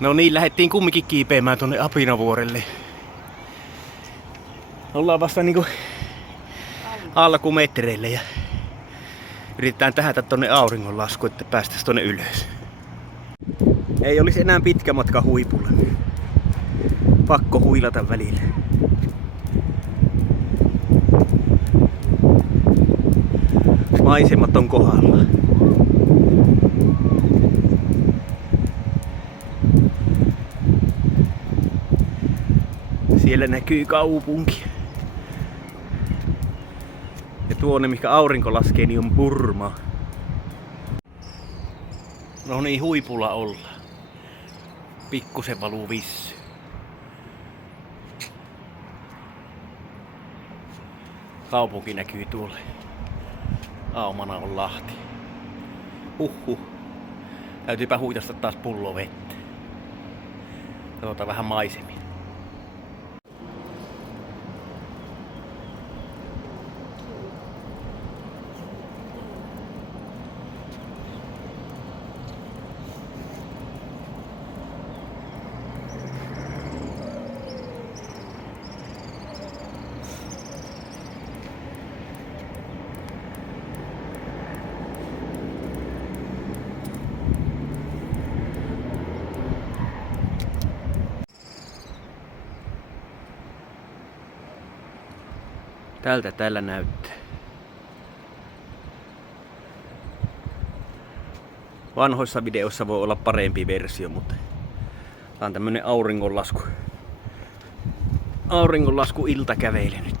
No niin, lähdettiin kumminkin kiipeämään tonne Apinavuorelle. Ollaan vasta niinku alkumetreille ja yritetään tähätä tonne auringonlaskuun, että päästäis tonne ylös. Ei olisi enää pitkä matka huipulle. Pakko huilata välillä. Maisemat on kohdalla. Siellä näkyy kaupunki. Ja tuonne, mikä aurinko laskee, niin on Burma. No niin, huipulla ollaan. Pikkusen valuu vissy. Kaupunki näkyy tuolle. Aumana on Lahti. Huhhuh. Täytyypä huitasta taas pullo vettä. Katsotaan vähän maisemia. Tältä tällä näyttää. Vanhoissa videoissa voi olla parempi versio, mutta tää on tämmönen auringonlasku iltakäveily nyt.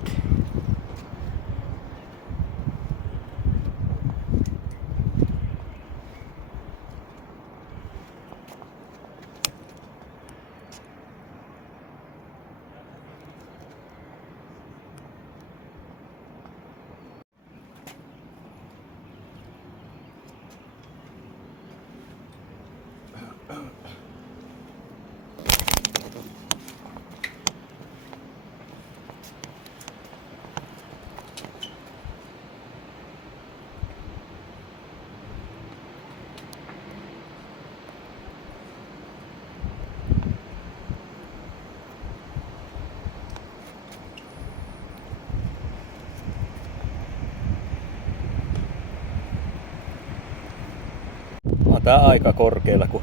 Tää aika korkealla, kun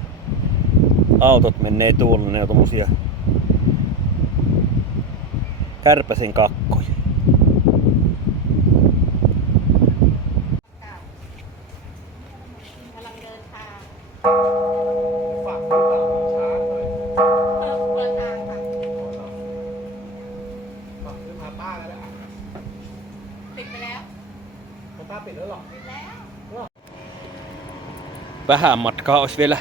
autot menee tuolla, ne on tommosia kärpäsen kakkoja. Vähän matkaa olisi vielä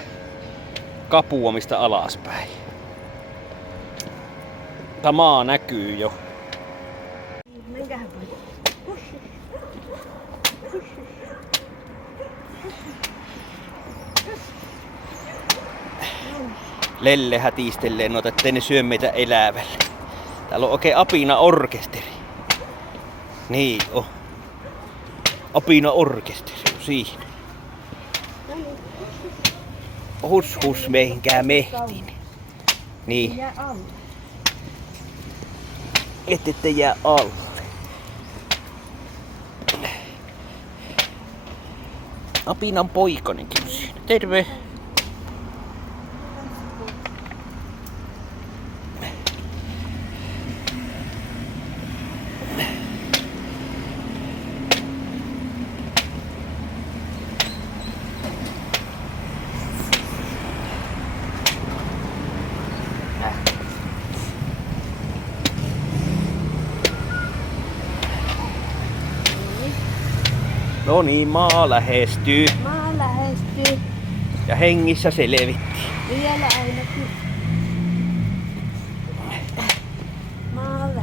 Kapuamista alaspäin. Tämä maa näkyy jo. Lelle hätistelee noita, ettei ne syö meitä elävällä. Täällä on oikein apina-orkesteri. Niin on. Apina-orkesteri on siinä. Hus mehinkään mehtiin. Niin. Ette jää alle. Apinan poikanenkin on siinä. Terve. No niin, maa lähestyy. Maa lähestyy. Ja hengissä selvitti. Vielä ainakin.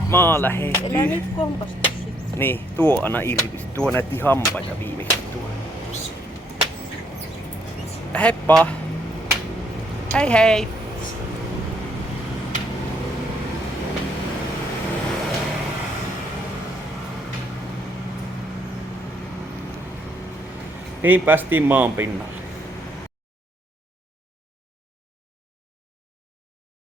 Maa lähestyy. Elä nyt kompastus sitten. Niin, tuo Anna irvisi. Tuo näytti hampaita viimeksi tuo. Heppa. Hei hei. Niin päästiin maan pinnalle.